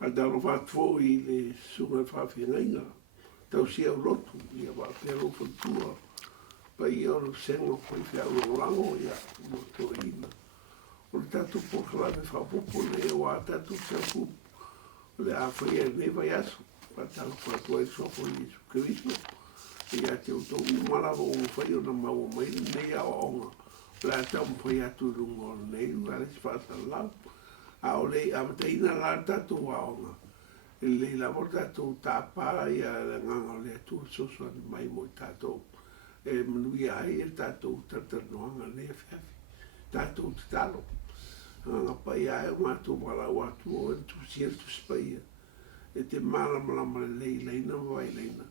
Adalo fatfo I le sunga whawhingainga. Tau sia ulotu, ia wa pero whantua. Pa ia o sengo koe whiau rango ia mo to ina. O le tatu pokalame whapopo le wa tatu tapu. O le awhai e ne vai aso. Pa tau whatua I soko Jesu Kristo. Ia te utou umalawa o mwhai o na maua mai nei a onga. La tau mwhai atu rungo nei, wale si whatalau. A o lei amataina la tatu wa onga. E lei la mo tatu tāpā ia le nganga o le atu sosua ni mai mo tatu. E manui ai e tatu tatanoanga ne whiawhi. Tatu tatalo. Nganga Paia e matu wala watu o e tu sia tu spaia. E te malamalama lei leina vai leina.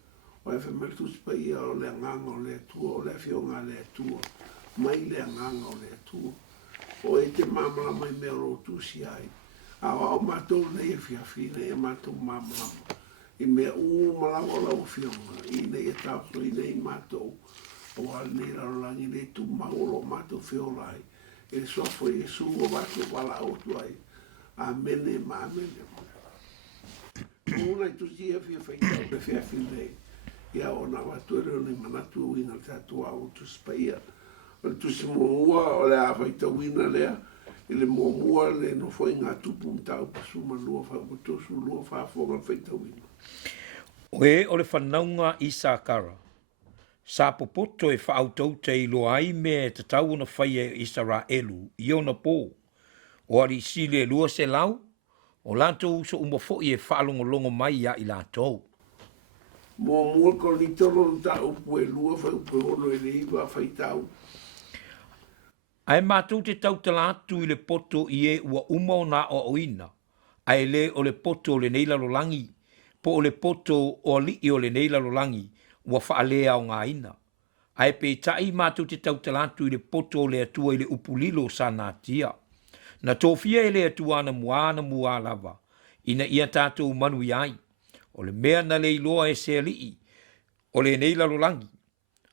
O e whamel tu spaia o le nganga o le atua, o le Afioga le atua. Mai le nganga o le atua. O e te mamalama I mea ro tu si ai. A o matou nei e whiawhine e matou mamalama. I mea malama o lau Afioga. I nei e tauso I nei matou. O al nei rarolangi nei tu mauro matou whiolai. E sofo e su o watu wala o tuai. Amene ma amene. Una I tu si e Faitau le whiawhine. Ia o na watu e reo nei manatu o ina tatua o tu spaia. O tu se mua o le a Faitau ina lea. I le mua le NOFOAIGA TUPU mtau pasuma lua whakutosu lua whafonga Faitau ina. Oe o le whanaunga Issachar. Sa popoto e whaautou te ilo ai me te tau na whai e Israelu I ona pō. O ari sile lua se lau. O lantou so Mafo'E e whaalongolongo mai ia I lantou. Mua KORINITO lo ta upu e lua whai upu ono e leiva Faitau. Ai mātou te tau talatu I le poto I e ua uma o na o oina. Ai le o le poto o le neila lolangi. Po o le poto o li o le neila lolangi. Ua whaalea o ngā ina. Ai pe tai mātou te tau talatu I le poto o le atua I le upulilo sa nā tia. Na tōwhia e le atua na mua lava. Ina ia tātou manu I ai. O le mea na le iloa e se alii. O le neila lolangi.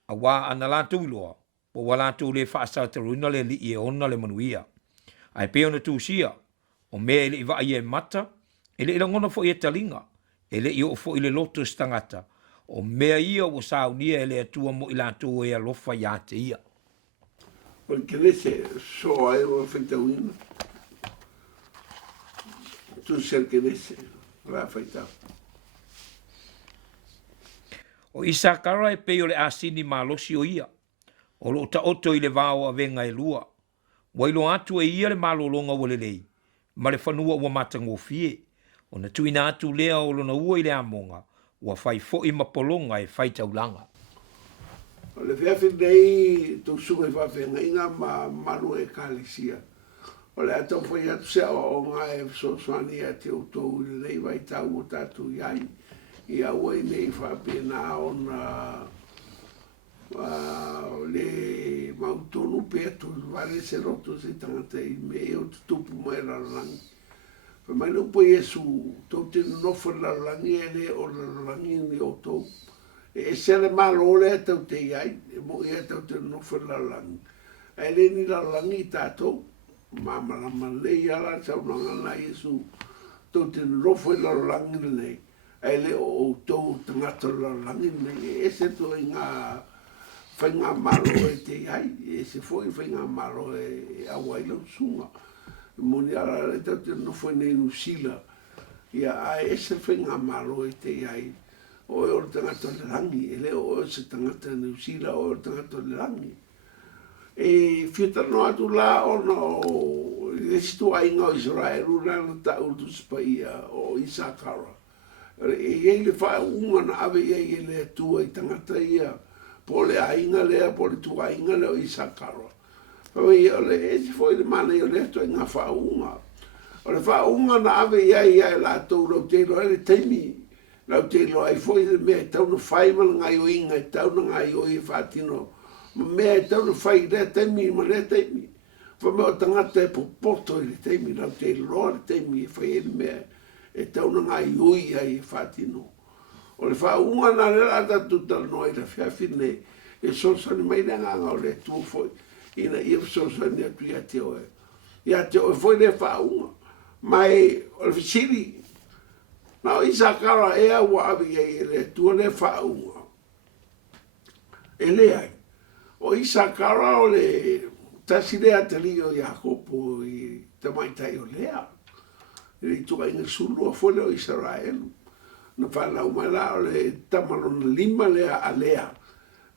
A wā ana lātou iloa. Po walatou le whaasataruina le li e ona le manuia. Ai pe ona tūsia. O mea ele I vai e mata. Ele ila ngona fo I e talinga. Ele I o fo I le loto stangata. O mea ia o saunia ele atua mo I lātou e alofa ia te ia. O KENESE so ai o Faitau ina. Tu ser KENESE la Faitau. O Issachar e pe o le asini malosi o ia. O lo ta oto I le vao a venga e lua. Wailo atu e ia le malolonga o le lei. Ma le whanua ua matangofie. O na tuina atu lea o lo na ua I le amonga. Ua whai fo I mapolonga e Faitaulanga. O le whiawhi nei tau sunga I whawhenga inga ma maru e kālisia. O le atau whai atu sea o ngā e soswani a te utou I nei vai tau o tātou iai. I aua I nei whapena o na le mautonu pe atu vale se roto se tangata I me o tupu mai rarangi. Pa mai no po Yesu tau te nofa rarangi e le o rarangi ni o tau. E se le malo le tau te iai, e mo ia tau te nofa rarangi. E le ni rarangi tātou, mamalama le iala tau nangana Yesu tau te nofa rarangi nei. E le o tau tangata rarangi nei, e se to I ngā whainga malo e te iai, e se foi whainga malo e awaila sunga. Moni ara le tau te nofo nei nusila. Ia a e se whainga malo e te iai. O e o tangata le rangi, e le o se tangata nusila o e tangata le rangi. E whiutano atu la o no, e situ ainga o Israelu la na tau tu Paia o Issachar. E ei le whae unga na ave ei e le atua I tangata ia. Po le ainga lea, po le tua ainga lea o Issachar. Pawai o le e si foi le mana I o le atua inga whaunga. O le whaunga na ave ia la tau lau te loa le teimi. Lau te loa I foi le mea tau na whaimala ngai o inga, tau na ngai o I whatino. Ma mea tau na whai le teimi, ma le teimi. Fa mea o tangata e popoto I le teimi, lau te loa le teimi e whai le mea. E tau na ngai o I whatino. O le whaunga na le rata tutal noa I la whiawhine e sosani mai le nganga o le tua foi. Ina ia sosani atu ia te oe. Ia te oe foi le whaunga. Mai o le whisiri Na o Issachar ea ua avi e le tua le whaunga. E Leah. O Issachar o le tasilea te lio Iakopo i te MATAIO Leah. I tuka inga sulua fole o Israel. Na whanau mai la o le tamalona lima lea a Leah.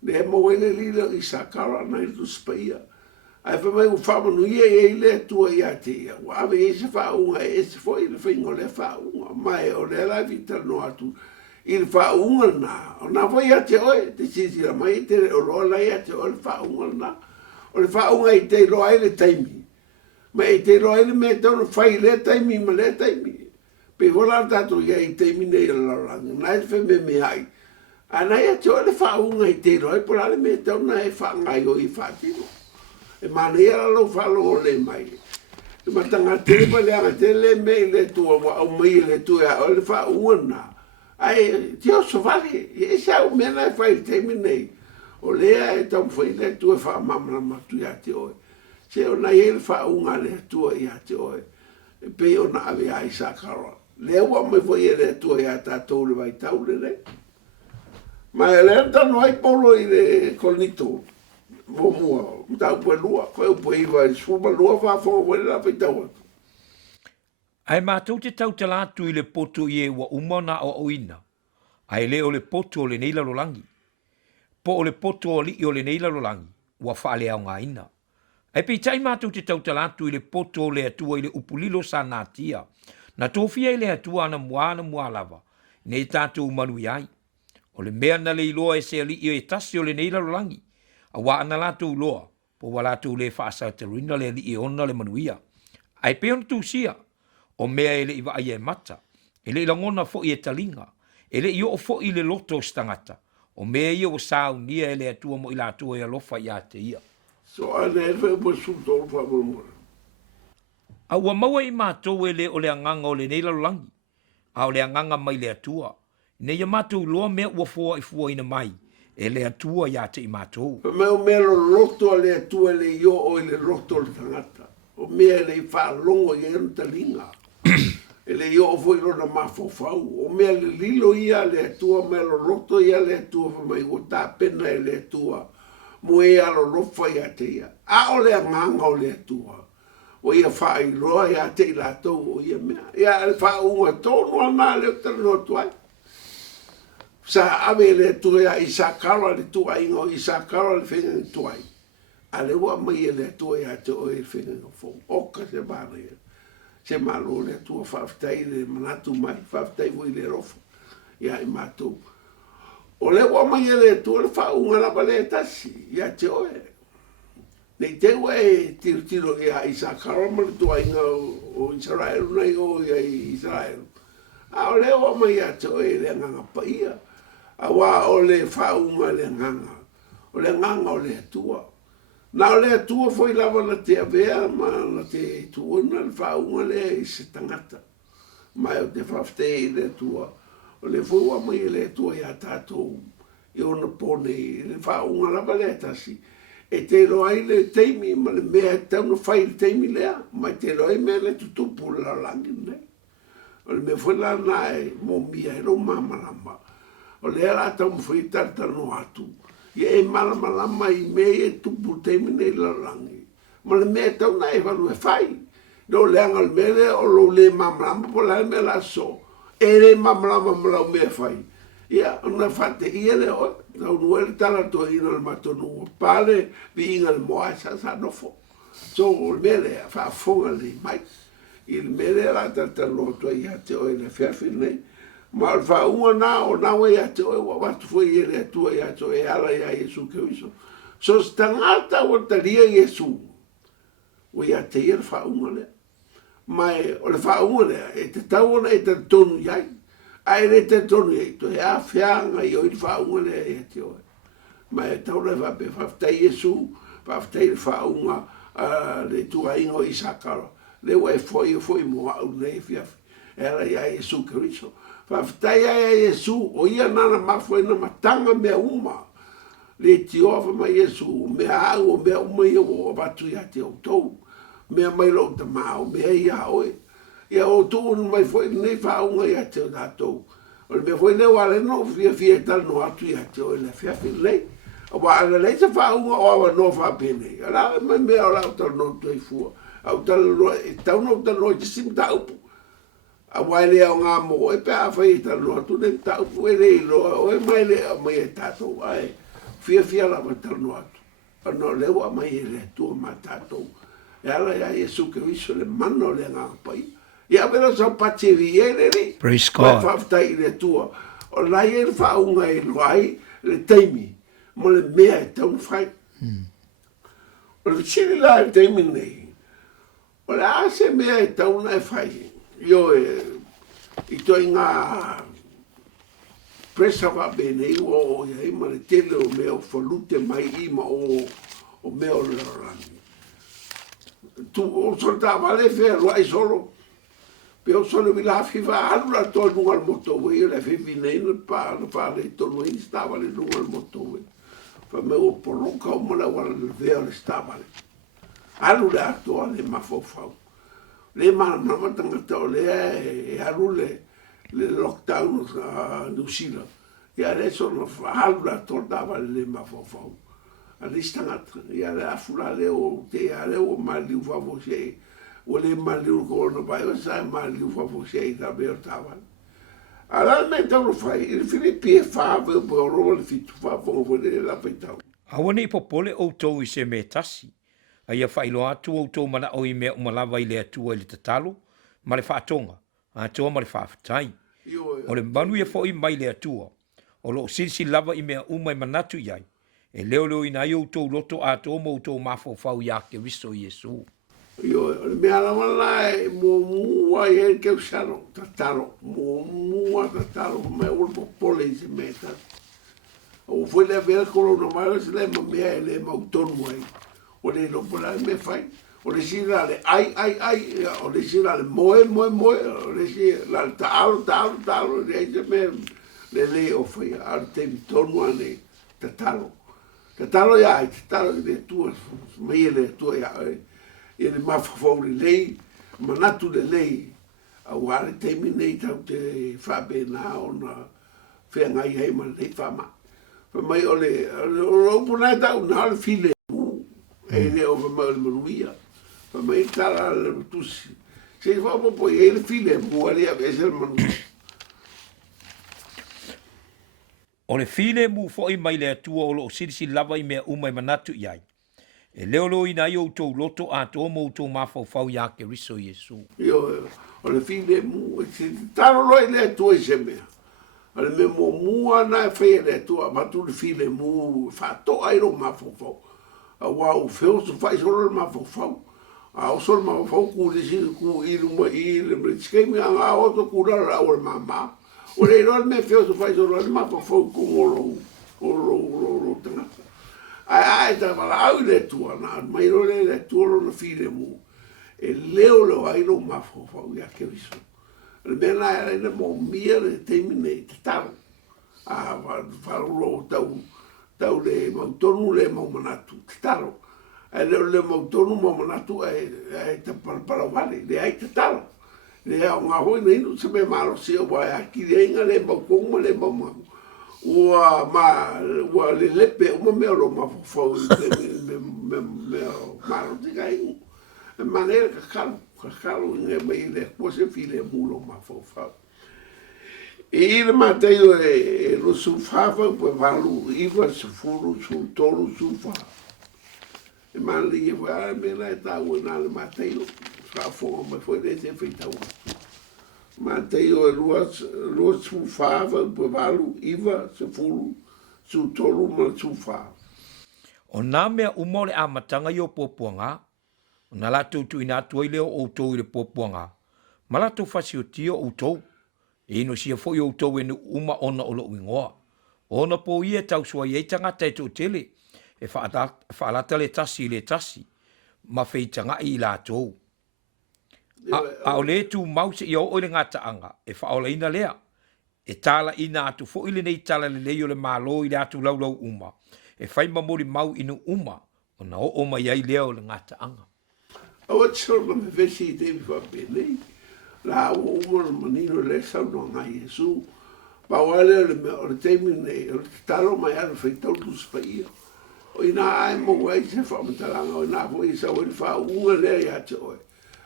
Le mo ele lile o Issachar na i tu Paia. Ai fa mai u whamanu ia e le tua ia te ia. Wa ave e se whaunga e se foi le whaingo le whaunga. Mai o le la vita no atu. I le whaunga na. O na foi ia te oe. Te sisira mai te o roa la ia te oe le whaunga na. O le whaunga i te roa e le taimi. Ma i te roa e le me tau whai le taimi ma le taimi. Pe hola tatu ia i taimi nei la langa. Na e wheme me ai. Ana ia te oe le whaunga i te roa e por ale me tau na e whaungai o i whatino. E manera lo falo le mai. E matanga te pa le anga te le me le tua wa o mai le tua o le fa una. Ai tio so vale e sa o me na fai te minei. O le e tam foi le tua fa mamma ma tu ya te o. Se o na ele fa unha le tua ya te o. E pe o na ave ai Issachar. Le o me foi le tua ya ta to le vai tau le. Ma le ta no ai polo i le KORINITO. Mo tau pue lua, koe u pue iwa, suma lua whawhonga wale la Faitau atu. Ai mātou te tau te lātu i le poto i e ua umana o oina. Ai le o le poto o le neila rolangi. Po o le poto o li o le neila rolangi, ua whaale au ngā ina. Ai pei tai mātou te tau te lātu i le poto o le atua i le upulilo sa nātia. Na tōwhia i le atua ana mua lava, nei tātou manui ai. O le mea na le iloa e se ali i o e tasi o le neila rolangi. A wa ana lātou loa, po wa lātou le whaasa te ruina le li e ona le manuia. Ai peon tu sia, o mea ele iwa ai e mata, ele i langona fo i e talinga, ele i o fo i le loto stangata, o mea i o sao nia ele atua mo i lātou e alofa i a te ia. So ane e whai mo sūtou whamamura. A ua maua i mātou ele o le anganga o le neila rolangi, a o le anganga mai le atua, ne ia mātou loa mea ua fua i fua ina mai, e le atua ia te i mātou. Me o mea lo roto le atua le io o le roto le tangata. O mea le wha longo i enu talinga. E le io o foi rona mafofau. O mea le lilo ia le atua, mea lo roto ia le atua, mai o tā pena e le atua. Mo e alo rofa ia te ia. A o le anganga o le atua. O ia wha i roa ia te i lātou o ia mea. Ia le wha unga tonu ana le tano tuai. Sa ave le tua Issachar le tua ingo Issachar le fenga tuai. Ale wa mai le tua ya te o le fenga fo. Oka se bane. Se malo le tua faftai le manatu mai faftai voi le rofa. Ya i matou. O le wa mai le tua le fa unga la bale tasi ya te o. Nei te we tiro ya Issachar le tua ingo o Israel nei o ya Israel. A le wa mai ya te o le nganga Paia. Awa o le whaunga le nganga. O le nganga o le atua. Na o le atua foi lava na te avea, ma na te tuona le whaunga le i se tangata. Mai o te whawhtei le atua. O le fua mai le atua ia tātou. I ona pone le whaunga lava le atasi. E te roai le teimi, ma le mea tau no whai le teimi lea. Mai te roai mea le tutupu la langi nei. O le mea foi la nae mo mia e ro mamalama. O le ala tau mwhai tartano atu. Ia e malamalama i mea e tupu teimi nei lalangi. Ma le mea tau na e whalu e whai. No le anga le mele o lo le mamalama po la me la so. E le mamalama malau mea whai. Ia, ona whate ia le o. Tau nuele tala to ina le matonu. Pale vi inga le moa sa nofo. So o le mele a whaafonga le mai. I le mele ala tartano to ia te o le whiawhi nei. Ma le whaunga nā o nawe ia te oe wa watu fwoi e le atua ia te oe ala ia Yesu Keriso. So stangata o taria Yesu. O ia te ia le whaunga lea. Mai o le whaunga lea e te tauona e te tonu iai. Ai re te tonu iai to e a whianga i o i le whaunga lea ia te oe. Mai e tauna e wape whaftai Yesu, whaftai le whaunga le tua ingo Issachar. Le wa e foi moa au nei fiafi. Era ia Yesu Keriso. Whaftai a Yesu, o ia nana mafo ina matanga mea uma. Le tiofa ma Yesu, mea au o mea uma ia o batu ia te autou. Mea mai lo te mao, mea ia oe. Ia o tu mai foi nei whaunga ia te o tātou. O le mea foi leo ale no fia tal no atu ia te o le fia lei. O wa ala lei se whaunga o awa no whapene. Ala mai mea o lau tal no tu e fua. Au tal no tau no tal no te sim taupu. A wai lea o ngā mo e pia whai tal no atu ne taupu e rei loa. O e mai lea mai e tātou ai. Fia la tal no atu. Ano leo a mai e le tu ma tātou. E ala ia Yesu ke viso le mano le ngā pai. Ia vera sa pate viere ni. Praise God. Fa ftai le tua. O lai e fa unga e loai le taimi. Mo le mea e tau fai. O le chini la e taimi nei. O le ase mea e tau na e fai. Io i toi ngā presa wa bene o ia ima le tele o mea o falute mai ima o mea o le rani. Tu o solta vale fe loai solo. Pero solo vi la fiva allora to lungo al motorway la fivi nei pa le to lui stava le lungo al motorway fa me o porunca o mola wala le vero stava le allora to le Mafo'E le ma tanga to le e allora le lockdown no sila e adesso no fa allora to dava le Mafo'E all'istante e alla fula le o te ale o mal di favore o le maliu ko no vai sa maliu fa fosei da bertava ala me tau fai il Filippi fa po ro le fitu fa po le la Faitau Awane i popole o tau i se me tasi. A ia whailo atu o tau mana o i mea umalawa i le atua i le tatalo, ma le whaatonga, a toa ma le whaafatai. O le manu ia fo i mai le atua, o lo silsi lava i mea umai manatu iai, e leo leo ina i o tau loto a toa mo tau Mafo'E ia ke riso i Yesu. Io me ala wala e mo mua e ke usaro tatalo mo mua tatalo me o popole se meta o foi le ver coronavirus le me le mautonu ai o le no pola me fai o le sirale ai o le sirale moe o le sirale talo le me le o foi arte tonu ane tatalo ya tatalo de tu me le tu ya e le Mafo'E lei, manatu le lei, a wale teimi nei tau te whabena o na whea ngai hei ma lei whama. Whamai o le opuna tau na le file mu, e le o whamai o le manuia. Whamai tala le tusi. Se whapopo e le file mu a lea vese le manuia. O le file mu fo i mai le atua o lo silisi lava i mea umai manatu iai. E leo leo ina i o tau loto a tō mo tō Mafo'E ia ke riso Yesu. Io, o le fine mu, e taro loi le tua i se mea. O le me mo mua na e whea le tua, ma tu le fine mu, whato ai ro Mafo'E. A wau feo su whai solo le Mafo'E. A o solo Mafo'E ku le si ku iru ma i le mritskemi a ngā oto ku rara o le mama. O le iro me feo su whai solo le Mafo'E ku ngoro tangata. Ai ta wala au le tua na mai ro le tua no file mu e leo ai no Mafo'E ia ke viso le mena era mo mia le terminate tal a va ro tau le mautonu le mo manatu tal e le mautonu mo manatu e te para vale le ai tal le nga hoi nei no se me malo se o vai aqui le mo como le mo ua le lepe uma mea lo Mafo'E me maro te kai e manera kakalo nge mei le kua se file mulo Mafo'E e le MATAIO e lo sufafa pue valu iwa se furu su tolu sufa e mali e wea mena e tau na le MATAIO sa fonga me foi le se Faitau MATAIO e lua sufava pue valu iwa se furu su tolu ma sufa O nā mea umole a matanga i o pōpuanga, o nā lātou tu ina atua i leo o tau i le pōpuanga. Ma lātou whasi o tio o tau, e ino sia fo i o tau e nu uma ona o lo ingoa. Ona po ia tau sua i tangata e tō tele, e whaalata le tasi, ma whitanga i lātou. A o le tu mause i o le ngata anga, e whaola ina lea, e tala ina atu fo ile nei tala le leo le malo i le atu laulau uma. E whai mamori mau inu uma, o na o mai ai leo le ngata anga. Awa tsoro me vesi te mi whapelei. La umo na manino le sau no ngai Yesu. Pa wale o le teimi nei, o le talo mai ala Faitau lusu Paia. O ina ai mo wai se whamatalanga, o ina po i sau e whaunga le ia te oe.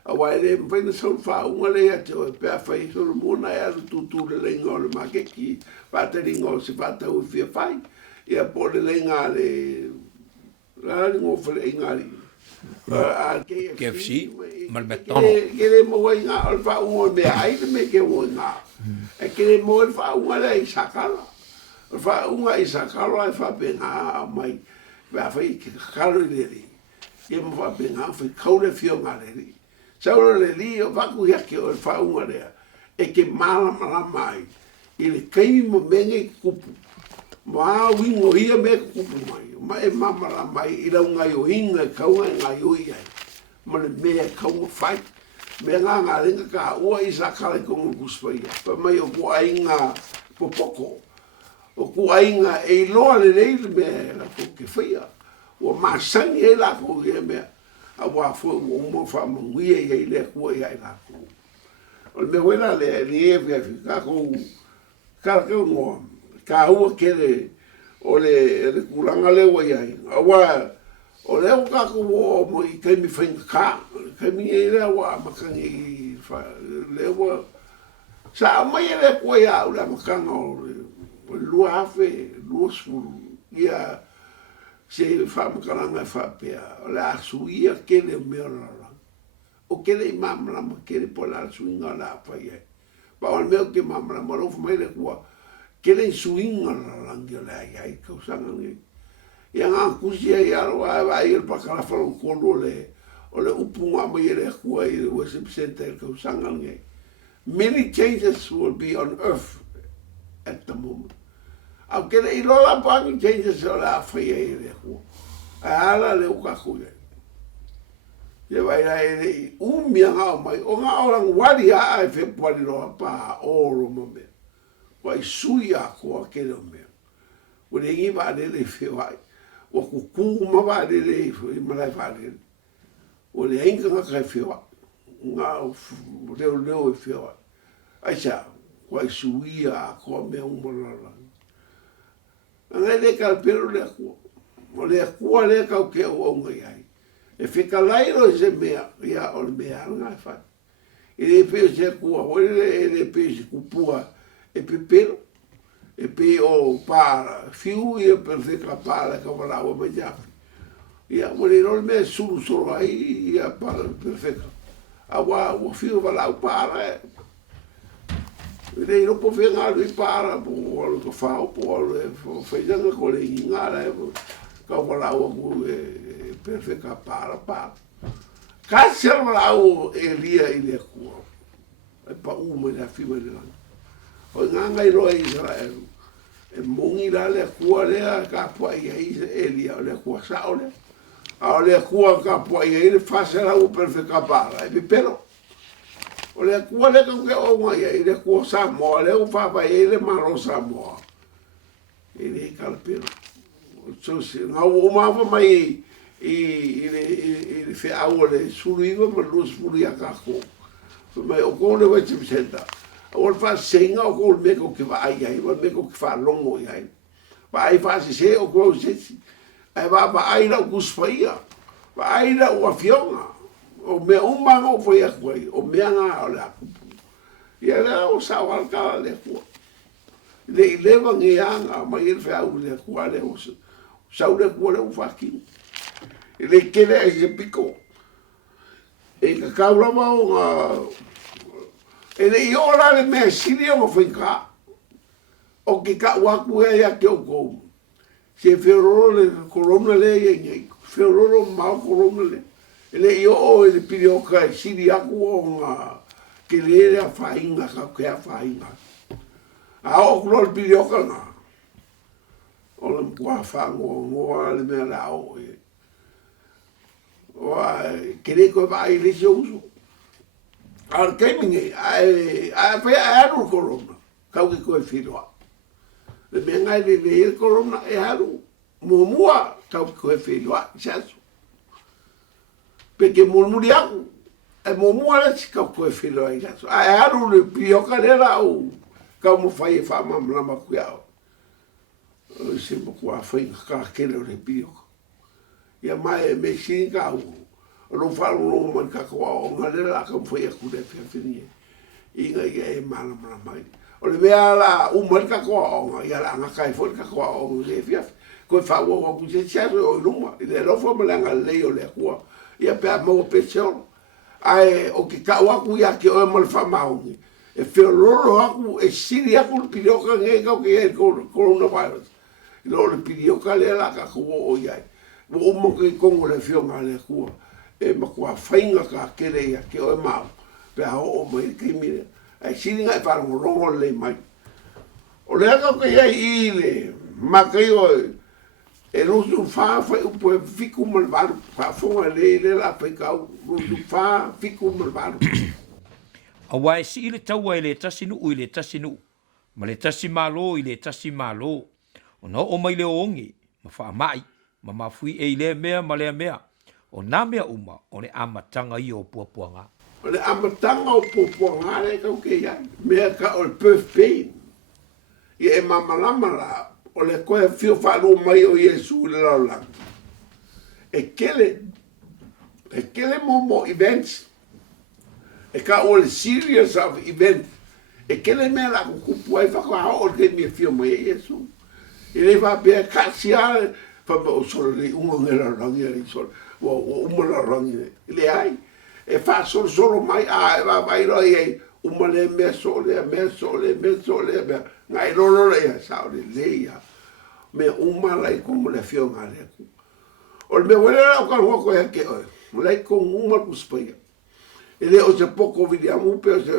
A wai le mwhaina sau whaunga le ia te oe, pia whai soro mona e alu tutu le lenga o le makeki, whataringa o se whatau e whia whai. Ia po le lenga le, la ringo whale ingari. KFC, ma le McDonald's. Kere mo wai ngā o le whaunga o mea ai le me ke o ngā. E kere mo le whaunga le Issachar. Le whaunga Issachar ai whapenga mai. Wa fai ke karo le ri. E mo fa penga fai kaule fionga le ri. Sauro le ri o vaku ya ke o fa unga le. E ke mala mala mai. I le kai mo menge kupu. Ma wingo ia me kupu mai. Ma e mama la mai i la unga yo inga kaunga nga yo ia. Ma le mea kaunga fai. Me nga renga ka ua isa kale kongo kuspai. Pa mai o kua inga popoko. O kua inga e loa le reile mea la ko ke whaia. O masangi e la ko ke mea. A wa fo o mo fa manguia e le kua ia e la ko. O le me wena le e vea ka ko ka ngo. Ka ua kere o le kuranga le wa ia. A wa o le o ka ko o mo i kaimi whainga ka. Kaimi e le wa makangi le wa. Sa mai e le kua ia o la makanga o le. Lua afe, lua suru, ia se whamakaranga whapea, o le asu ia kele mea rara. O kele I mamalama, kele po la suinga la whai ai. Pa o mea ke mamalama, rofu mai le kua, kele suinga la langi o le ai ai, kausanga nge. Ia ngā kusi ai aro ai il pakala whalau kono o le upunga mai le kua I le worship center kausanga nge. Many changes will be on earth at the moment. Au kere I lola pangi changes o la whaia e le kua. A ala le uka kuia. Ia vai la e le umia ngao mai. O ngā orang wari a e whepuari roa pa oro ma mea. Wai sui a kua kere o mea. O le ingi wa le whewai. O kuku ma wa le I malai wa le. O le inga ngā kai whewai. Ngā leo e whewai. Aisa, wai sui a kua mea umarala. Ngai le ka pero le kua. O le kua le ka ke o ngai ai. E fika lairo se mea ia o le mea ngai fai. E le pe se kua, o le pe se kupua e pe pero. E pe o para, fiu ia per fika para ka wala o me jafi. Ia o le rol me suru suru ai ia para per fika. Awa o fiu wala o para Ele não pode ver nada e para, o que fala, o feijão com ele ingara, como lá o perfeito para. Caso lá o Leah ele é para uma da firma de lá. O nganga I roa Israel, e mongi lá le cua le capua e ele le cua saule. A le cua capua e ele faz lá o perfeito para, e pero o le kua le ke o mai I le kua Samoa, le o whapa e le maro Samoa. E le kalpero. So se ngā o mawa mai I le whiau le suriwa ma lua spuri a kako. Mai o kone wai timisenta. O le wha senga o kone meko ke wa ai ai, wa meko ke wha longo I ai. Wa ai wha se o kua usesi. Ai wa ai la o kuspaia. Wa ai la o Afioga. O mea umanga o foi a kuai, o mea ngā o le akupu. Ia lea o sawal kala le kua. Le I lewa nge anga ma I le whiau le kua le o sau le kua le o whakiu. I le kele e se piko. E ka kaurama o ngā... E le I ora le mea siri o whaika. O ki ka waku e a ke o kou. Se whiororo le korona le e ngai. Whiororo mau korona le. Ele I o ele piri o kai siri aku o ngā ke lere a whainga ka ke a whainga. A o kuro piri o ka ngā. O le mkua whango ngoa le mea la o e. O a ke le koe vai le se uso. A le keiminge, a whea e aru korona. Kau ke koe whiroa. Le mea ngai le le korona e aru. Mua kau ke koe whiroa. Se asu. Peke mulmuri aku, e mo moale si ka koe whiro ai gato. Ai aru le pioka le rau, ka mo whai e wha mamlama kui au. Se mo kua whai ka kere o le pioka. Ia mai e me singa au, ro wharu rongo man ka kua o ngā le la ka mo whai a kure pia whini e. Inga ia e malamala mai. O le mea la umar ka kua o ngā, ia la anga kai fwoi ka kua o ngā le fia. Koe whaua o ku se tiaso o iluma, i le rofo malanga leo le kua. Ia pia mau pe seolo. Ai o ki ka waku ia ke o mal fa maungi e feo lolo aku e siri aku le pirioka nge ka ke e coronavirus lo le pirioka le la ka ko o ia mo mo ke kongo le feo ngale ku e ma kwa fainga ka kere ia ke o mau pe o mai ke mire ai siri ngai fa rongo le mai o le ka ke ia ile ma ke o e rusu fa foi un po fiku malvado fa fonga le la pe ka rusu fa fiku malvado a wai si ile tau ai le tasinu u ile tasinu ma le tasi malo ile tasi malo ona o mai le ongi ma fa mai ma mafui e ile mea ma le mea o na mea uma o le amatanga i o puapuanga o le amatanga o puapuanga le ka ke ia mea ka o perfect ia e mamalama la o le koe fio wharu mai o Yesu le laulang. E kele momo events, e ka o le series of events, e kele mea la kukupu ai whakahao o ke mea fio mai e Yesu. E le whapea kasia, whapa o soro le unga nge laulangi a le soro, o uma laulangi le ai. E wha soro mai a e wawairo i ei, uma le mea so le mea so le mea so le mea, ngai roro le ia sao le Leah. Me uma lai como le fio ngale ku. O me wele la ka ko ya ke o lai ko uma ku spaia. Ele o se poco Viliamu pe se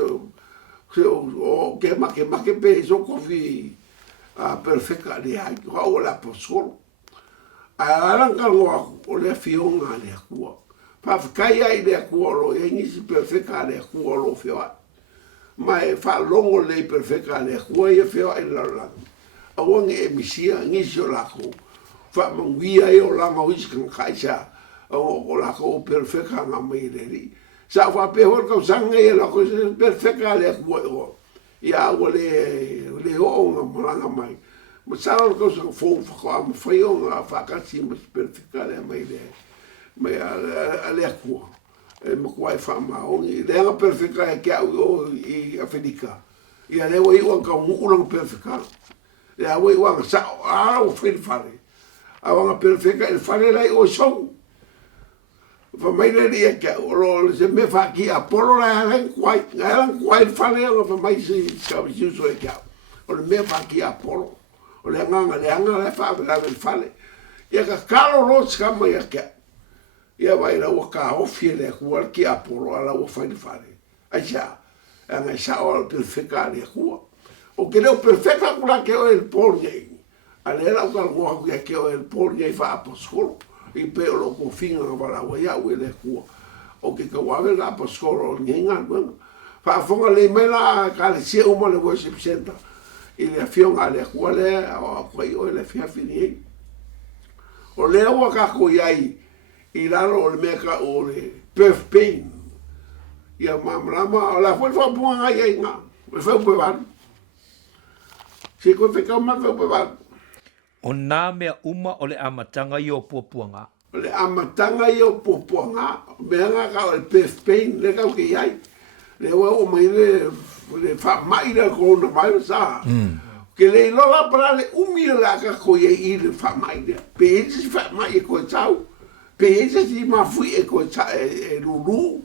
o ke ma ke pe so ko vi a perfecta de ai o la posol. A la ka o le fio ngale ku. Pa kai ai de ku o e ni si perfecta de ku o lo fio. Ma e fa longo le perfecta de ku e fio ai la. Awange e misia ngisi o lako. Fa manguia e o langa o iskan kaisa. O lako perfecta nga meileri. Sa fa pehor ka sanga e lako perfecta le kua o. Ia o le o nga malanga mai. Ma sa o ka sa fo fa ma fa o nga fa ka si ma perfecta le mai le. Mai a le kua. E ma kua e fa ma o ni le nga perfecta e kia o i Afrika. Ia le o i o ka mu perfecta. Le awe wanga sa o fil fare. A wanga perfecta il fare lai o so. Fa mai le dia ke o se me fa ki a polo la kwai fare o fa mai se sa ju so e ka. O me fa ki a polo. O le anga le fa la il fare. Ia ka kalo ro ska mai ke. Ia vai la o ka o fiele ku ki a polo ala o fa il fare. Aja. Anga sa o perfecta le ku. O que leo perfecta kula ke o el pornei. Alera o kalgoa ke o el pornei fa apostolo. I pe o lo ko finga wala wa ya we le ku. O que wa le apostolo ngenga bueno. Fa fonga le mela ka le sia uma le worship center. I le Afioga le ku le o ko i le fia fini. O le o ka ko yai. I la lo le meka o le perf pain. Ia mamrama la foi fa buanga ai nga. Foi buanga. Se koe whekau mawhau pa o nā mea uma o le amatanga i o puapuanga. O le amatanga i o puapuanga, mea ngā ka o le pēwhpein, le kau ke iai. Le oa o mai le whamai le coronavirus a. Ke le ilola para le umia la ka koe i le whamai le. Pe ese si whamai e koe tau. Pe ese si mawhui e koe tau e ruru.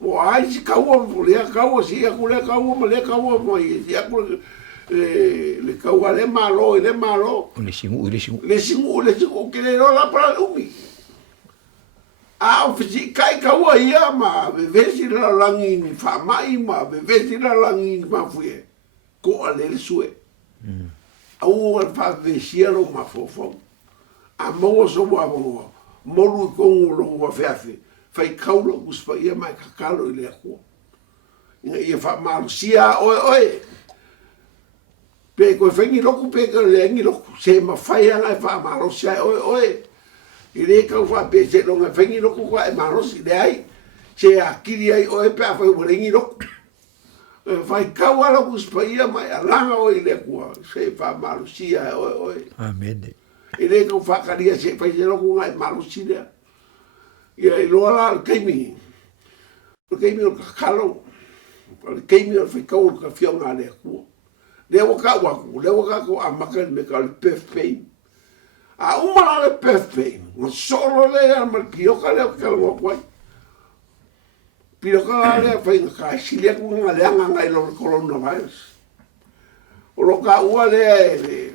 O ai si kaua, lea kaua, si aku lea kaua, ma lea kaua, si aku le kaua le malo, le malo. Le singu, le singu. Le singu, ke le rola para le umi. A o fisi kai kaua ia ma vevesi la langi ni whamai ma vevesi la langi ni mawhue. Ko a le sue. Au al whawesi alo ma fofo. A maua so wa maua. Molu kongu lo wa feafe. Fai kaulo kuspa ia mai kakalo i le akua. Inga ia whamaro sia oe. Pe koe whengi loku pe koe leangi loku. Se ma whai anga e whamaro sia oe. I le kau wha pe se longa whengi loku kwa e marosi le ai. Se a kiri ai o e pe a fai waringi roko. Fai kawala kus Paia mai a langa o i le kua. Se fa malusia o e. Amen. E le kau whakaria se fai se roko ngai malusia. Ia i loa la al keimi. Al keimi o kakalo. Al keimi o fai kau ka fionga le kua. Le waka waku a maka me ka le pefpei. A umara le pefpei. Nga solo le a marpioka le o kalama kwai. Pioka le fai nga kaisilia ku nga leanga ngai lo coronavirus. O lo ka ua le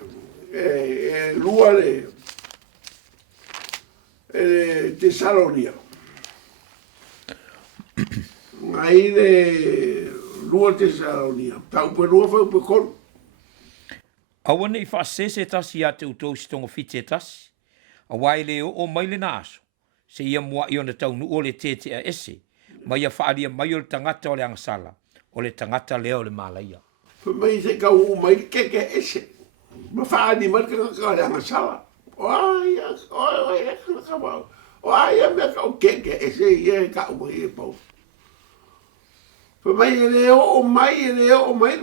lua le Tesalonia. Ngai le lua Tesalonia. Tau pe lua fai pe kon. Awane I whaasese tasi a te utou si tonga fite tasi. A wai le o mai le naso. Se ia mua I ona tau nu o le tete a ese. Ma ia whaalia mai o le tangata o le angasala. O le tangata leo le malaia. Pe mai se ka u mai keke ese. Ma whaani mai ka le angasala. O ai ka wau. O ai me ka o keke ese ia ka u mai e pau. Pe mai e leo o mai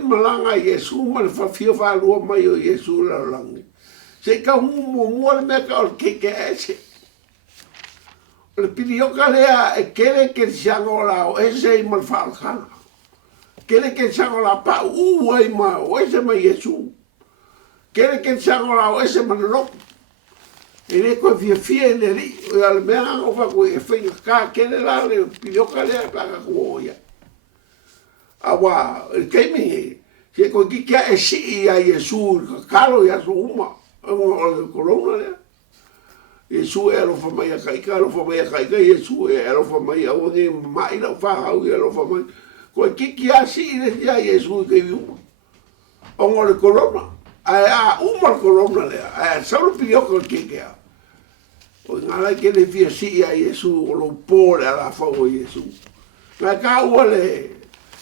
malanga Yesu ma le whawhia whalua mai o Yesu la langi. Se ka humo mua le me ka o keke ese. Le pilioka lea e kere ke siango la o ese I mal whalkana. Kere ke siango la pa uai ma o ese ma Yesu. Kere ke siango la o ese ma loko. E le koe fia le ri. O ale mea o whako e whenga ka kere la le pilioka lea pa ka kuoia. Awa, keimi e. Se koe kikia e si a Yesu ka karo ya so uma. O le corona lea. Yesu e alofa mai a kaika, Yesu e alofa mai a wange mai lau whahau e alofa mai. Koe kiki a si ine tia Yesu ke viuma. Ongo le corona. Ai a uma le corona lea. Ai a sauru pilioko le kikea. O ngala ke le fia si a Yesu o lo pōre a la whau o Yesu. Ngā ka ua le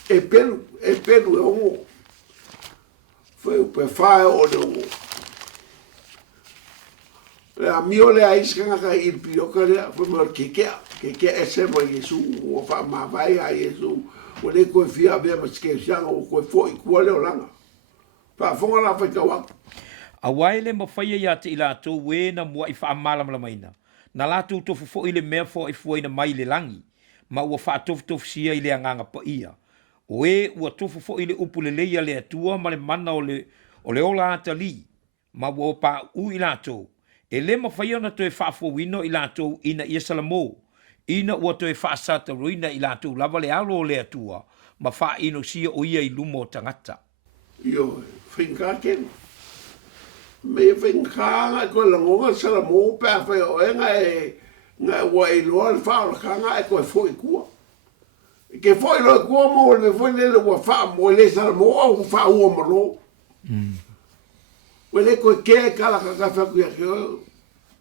e pelu e ongo. Wheu pe whae o le ongo. Le amio le aiskanga ka I pioka le foi mo kekea e se mo Yesu o fa ma vai a Yesu o le ko fia be ma ske sianga o ko foi ko le olanga pa fonga la fa ka A wai le mawhaia ia te ila tō we na mua I wha malama maina. Na lātou tofu fo I le mea fo I fuaina mai le langi. Ma ua wha tofu sia I le anganga Paia. O e ua tofu fo I le upu le leia le atua ma le mana o le ola ata li. Ma ua pa u I lātou. E le mawhaia na toe whaafowino I lātou ina ia salamo. Ina ua toe whaasata ruina I lātou lava le alo o le atua. Ma wha ino sia o ia I lumo tangata. Io finka ken me finka nga ko la ngonga salamo pa fa o nga wa I lo fa ka nga ko foi ku. Ke foi lo ku mo le foi le wa fa mo le salamo o fa o mo lo. Wele ko ke kala ka fa ku ya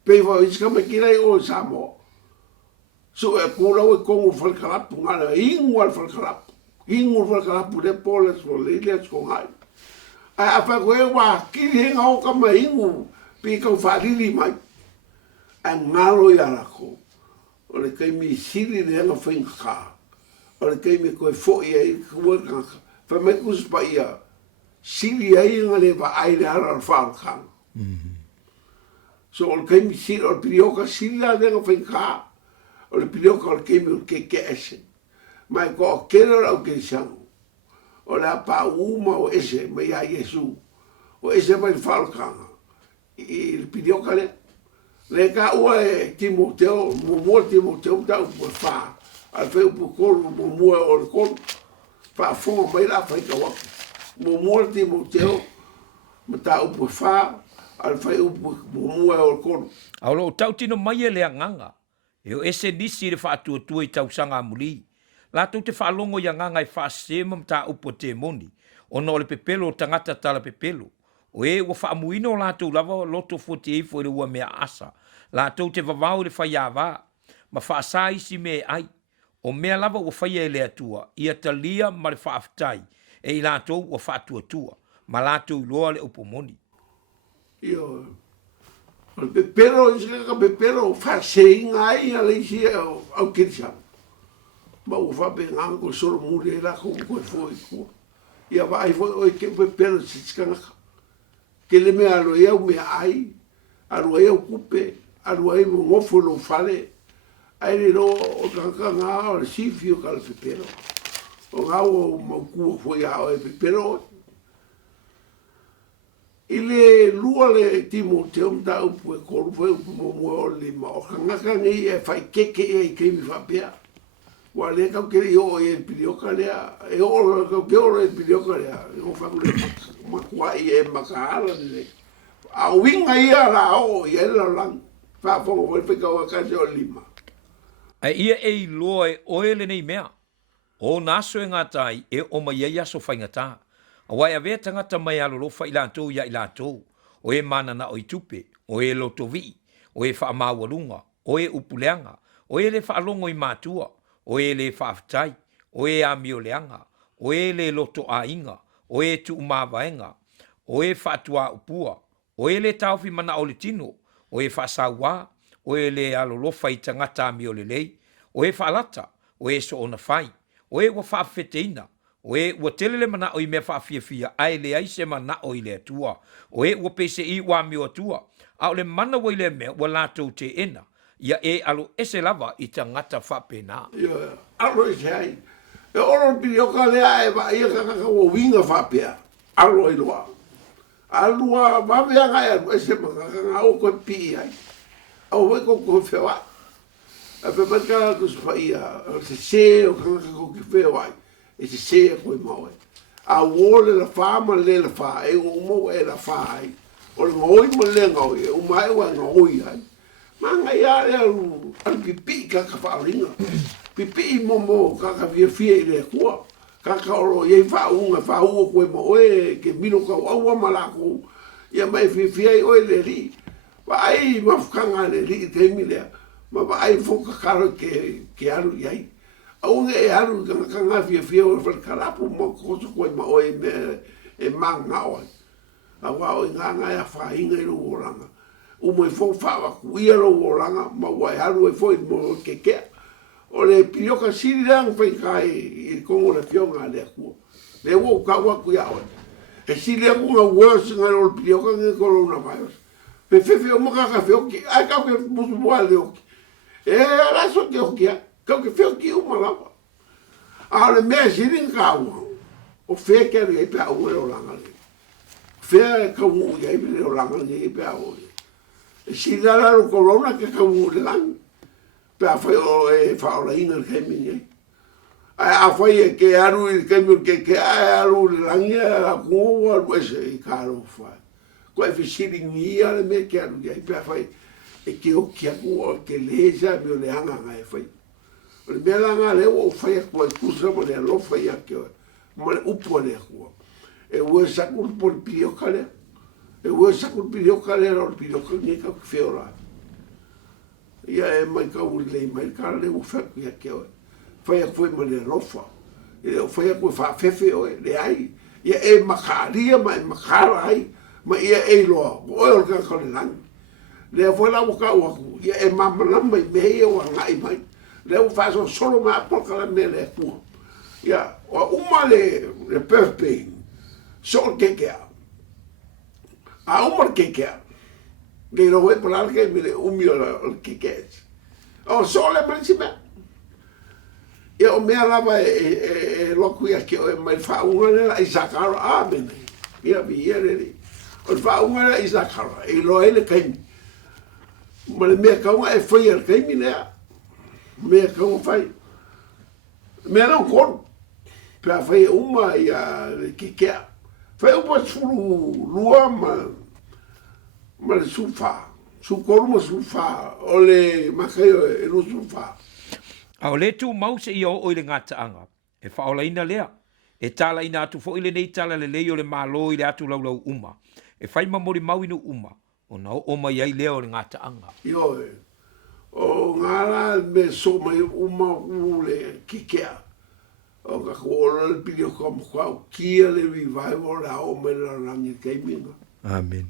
pe va iska me kira o samo so e kula o ko fal kalap ngala ingwal fal kalap de poles fo le ko ngai a fa ko wa kiri nga ka ma ingu pe ko fa li mai an ngalo ya la ko o le kai mi sili le nga fa inga o le kai mi ko fo ye ko ka fa me kus Paia sili ai nga le va ai la fa kan so o le mi sili o pilioka sili la le nga fa inga o le pilioka o le kai mi ke ese mai ko kera o ke sang o la pa uma o ese mai a Yesu o ese mai fa kan il pilioka le ka ua Timoteo ta u fa al fe u ko mo o le ko fa fo mai la fa ka wa mo Timoteo ta u fa al fe u mo o le ko Aulo tau tino mai e le anganga. E o ese nisi le wha atua I tau sanga amuli. Lātou te whaalongo ia nganga I whaasema mta upo te moni. O no le pepelo o tangata tala pepelo. O e ua whaamuino lātou lava loto 48 fo le ua mea asa. Lātou te vavau le whaiawa. Ma whaasa isi me ai. O mea lava ua whaia e le atua. Ia talia ma le whaafitai. E I lātou ua whaatua tua. Ma lātou loa le upo moni. Io o le pepelo iska ka pepelo fa seinga ai a le isi au kirsa Ma ua whapenga ko soro muri e lako koe foi kua. Ia vai foi oi ke pe pelo sitskanga. Ke le mea alo iau mea ai, alo iau kupe, alo iau ngofo lo fale, ai le ro o kakanga o le sifi o kala pe pelo. O ngau o maukua foi hao e pe pelo. Ile lua le timo te omta upu e koru foi upu mo o le ma o kangaka ngi e fai keke e keimi whapea. Wa le kau kere o e pilioka lea, e o kau ke o e pilioka lea, e o whakule makua i e makahala ni le. A winga ia la o i e la lang, whafonga foi whikau a kasi o lima. Ai ia e loa e oele nei mea. O naso e ngā tai e o mai ia so whaingatā. A wai a vea tangata mai alolofa i lātou ia i lātou. O e mana na o i tupe, o e lotovi, o e whaamaualunga, o e upuleanga, o e le whaalongo i mātua, o e le whaafitai, o e amioleanga, o e le loto a inga, o e tu umavaenga, o e whaatua upua, o e le tauwhi mana o le tino, o e whaasaua, o e le alolofa i tangata amiolelei, o e whaalata, o e so ona whai, o e wa whaafeteina, o e ua telele mana o i mea whaafiafia, ai le aise mana o i le atua, o e ua pese i wa amio atua, a o le mana wa i le mea, wa lātou te ena, ia e alo ese lava i tangata whapena. Ia, alo ese ai. E oro pilioka lea e wa ia kakaka o winga whapea. Alo i loa. Alua wawea ngai alu ese makakanga o koe pi ai. Au weko koe whewa. A pe matka kus whaia, se se o kakaka koe whewa ai. E se se koe maue. A wole la whaama le la wha, e o mo e la wha ai. O le ngoi mo le ngoi, e o mai wa ngoi ai. Manga ia le alu pipi kaka whaoringa. Pipi momo kaka fia i le kua. Kaka oro iei whaunga koe mo oe ke mino kau aua malako. Ia mai fia i oe le ri. Wa ai mafukanga le ri te milea. Ma wa ai foka karo ke alu iai. Aunga e alu kanga fia oe whalkarapu mo koso koe mo oe me e manga oe. Awa oe nganga ia whainga i lo oranga. O mo fo fa ku ia lo oranga ma wa haru e foi mo ke o le pilioka siriang fai kai i kongo le fionga le ku le wo ka wa ku ia o e siriang nga worse nga lo pilioka nge coronavirus pe fe o mo ka fe o ki ai ka ke mo le o e la so ke o ki ka ke fe o ki o mala a le me siring ka o fe ke le pe o lo langa fe ka u ia i le langa le pe o si dala lo corona que kamu lang pa foi o e fa o inga ke mini a foi que aru que aru lang ya ku o ese caro fa ko e fisiri ni ale me que aru ya pa foi e que o que o que leja me le anga ngai foi o me langa le o foi ko ku se mo le lo foi que mo le upo le ko e o sa ku por pio kale e ua saku pilioka lera o pilioka ni ka whiora. Ia e mai ka uri lei mai ka le u whaku ia ke oe. Whai a koe ma le rofa. Ia o whai a koe whawhewhe oe le ai. Ia e makaria ma e makara ai. Ma ia e loa. Oe o ka kone langi. Le a whai lau ka uaku. Ia e mamalama i mehe o a ngai mai. Le a whai solo ma apoka la me le kua. Ia o uma le birthday. So kekea. A umar kekea. Le no e polar ke me le umio la kekea. O so le principe. Ia o mea lava e loku ia ke o mai whaunga nela Issachar amen. Ia vi ia re. O whaunga nela Issachar. E lo ele kaimi. Ma le mea kaunga e whai al kaimi nea. Mea kaunga whai. Mea nau kono. Pea whai uma ia le kekea. Whai upa suru lua ma le sufa. Sukoruma sufa. O le makaio e lu sufa. A o le tu mau se i o le ngata anga. E whaola ina lea. E tala ina atu fo ile nei tala le leo le malo i le atu laulau uma. E whai mamori mau inu uma. O na o mai ai lea o le ngata anga. Io e. O ngara me so mai uma ule kikea. O ka kuola le pilio kom kwau. Kia le revival la o me la rangi keiminga. Amen.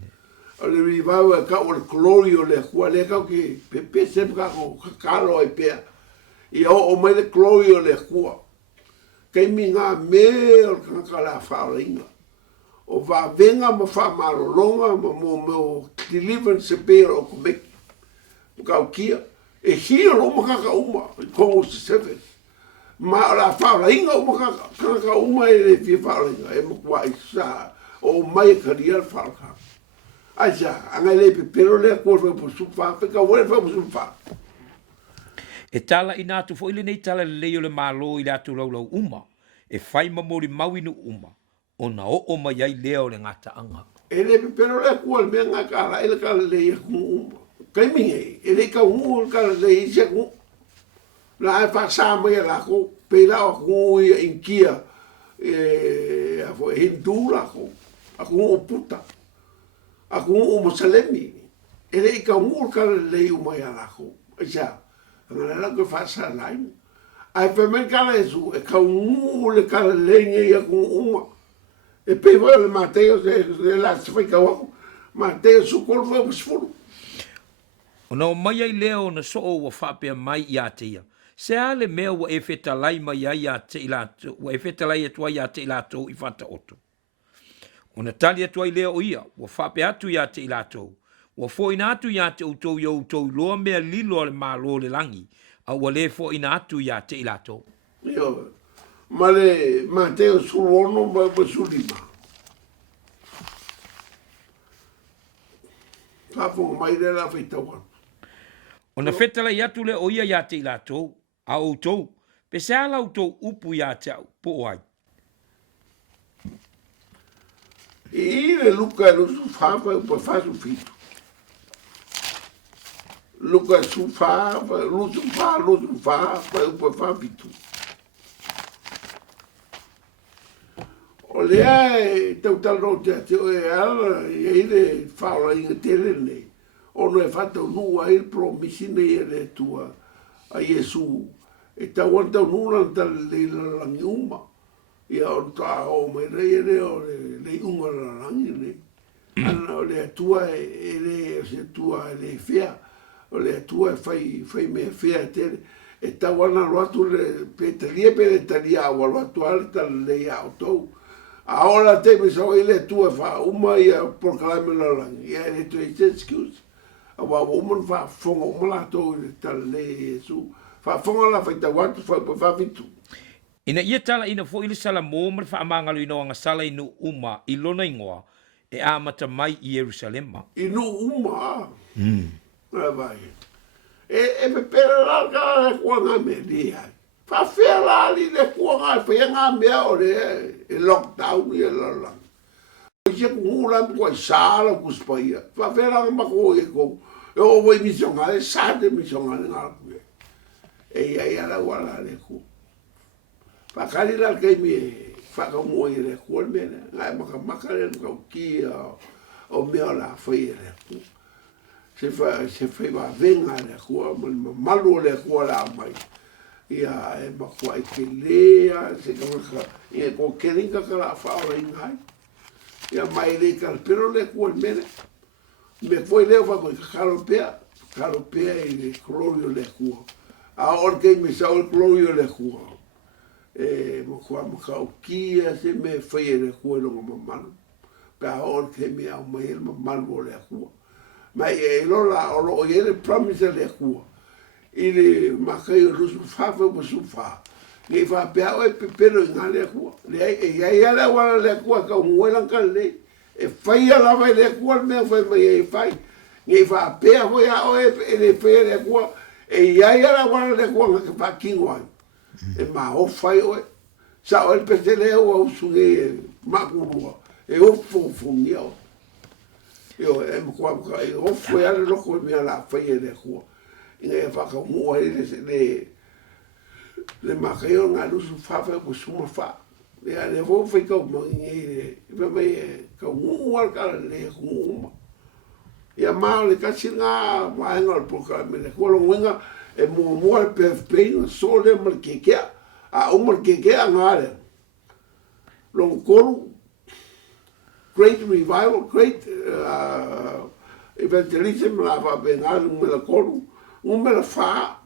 O le revival ka o le glory o le kua le kau ki pepe sepa ka kakalo ai pea. Ia o mai le glory o le kua. Kei mi ngā me o kanaka la whaoringa. O wha venga ma wha marolonga ma mo deliverance pe o kumeki. Kau kia. E hia lo makaka uma. Kongo se service. Ma la whaoringa o makaka uma e le fia whaoringa. E makua i sa o mai karia whaoringa. Aisa, angai le pe pero le kua wha supa. Peka wale wha supa. E tala i nātu fo ile nei tala le leo le malo i le atu laulau uma. E whai mamori mawinu uma. O na o mai ai leo le ngata anga. E le pero le kua le mea ngā kara ele ka le ia kumu uma. Kai minge, e le ka ungu ka le ia se kumu. Na e whaksa mai la ko, pe la o kumu ia inkia. A fo e hindu la ko. A kumu o puta. A kumu o mosalemi. E le ka ungu ka le ia mai la ko. Isa. Ngana ko fasa lain. Ai pe men kala esu e ka ungu le kala lenye ia ku uma. E pe vo le MATAIO se la se ka wa. MATAIO su kol fo busfuru. Ona o mai ai leo na so o whapea mai i atea. Se ale mea wa e whetalai mai ai a te ilato, wa e whetalai atua i a te ilato i whata oto. Ona tali atua i leo ia, wa whapea atu i a te ilato. Wa fo ina atu ya te utou yo utou loa mea lilo le malo le langi. A wa le fo ina atu ya te ilato. Yo, ma le MATAIO sulono ma sulima. Fafo mai le la Faitau. Ona fetala i atu le o ia ya te ilato, a utou, pe se ala utou upu ya te au, po ai. I le LUKA lo su fafa upa fasu fitu. LUKA su fa, lu su fa, upa fa fitu. O lea e tau talo te ateo e ala, e ile whaola inga tele nei. Ono e whatau nua e promisine e le tua a Iesu. E tau an tau nuna tala le langi uma. Ia o ta o mai rei re o le unga la langi nei. Ana o le atua e le se tua e le fea. O le atua e fai mea fea tele. E tau ana roatu le petalia pe le talia au roatu ale tala le au tou. A ora te me so ile tua fa uma ia proclame la langi. Ia le tu excuse. A wa woman fa fonga mala to tala le Yesu. Fa fonga la Faitau atu fa vitu. Ina ia tala ina fo ili sala mo mar fa amangalu ino anga sala inu uma ilona ingoa e amata mai i Jerusalema. Inu uma. Vai. E pe pera la ka ko nga me dia. Fa fea la li le ko nga fe nga me o le lockdown ia la. Ia ku la ko sala ku Paia. Fa fea la ma ko e ko. E o voi missionale sa de missionale nga. E ia la wala le ko. Pakali la kai me faka mo i le ko me na maka le ko ki o me la foi le. Se fa va venga le ko malu le ko la mai. Ia e ma ko ai ke Leah se ko e ko kelinga ka la fa o ingai. Ia mai le ka pero le ko me foi le fa ko kalopea i le glorio le ko. A or ke me sa o glorio le ko. E mo kwa mo ka kia se me fai le ko no mamano pa or ke me au mai el mamano le ko mai e lo la o lo ele promise le ko ile makai rusu fa mo su fa ni fa pe o e pero nga le ko le e ya la wala le ko ka mo la ka le e fai la vai le ko me fai mai e fai ni fa pe o ya o e le pe le ko e ya la wala le ko ka pa kingwa e ma o fai o sa o petele o suge makurua e o fonio yo e mo kwa e o foi ale lo ko me la fai de ko e fa ka mo le mario nga lu su fa ko suma fa e ale vo fai ko mo e me ka mo al ka le ko ya ma le ka singa ma ngol po ka me le ko lo winga e mo pe so le mal ke a umar ke ngare long koru great revival great evangelism la va bengal me la koru me la fa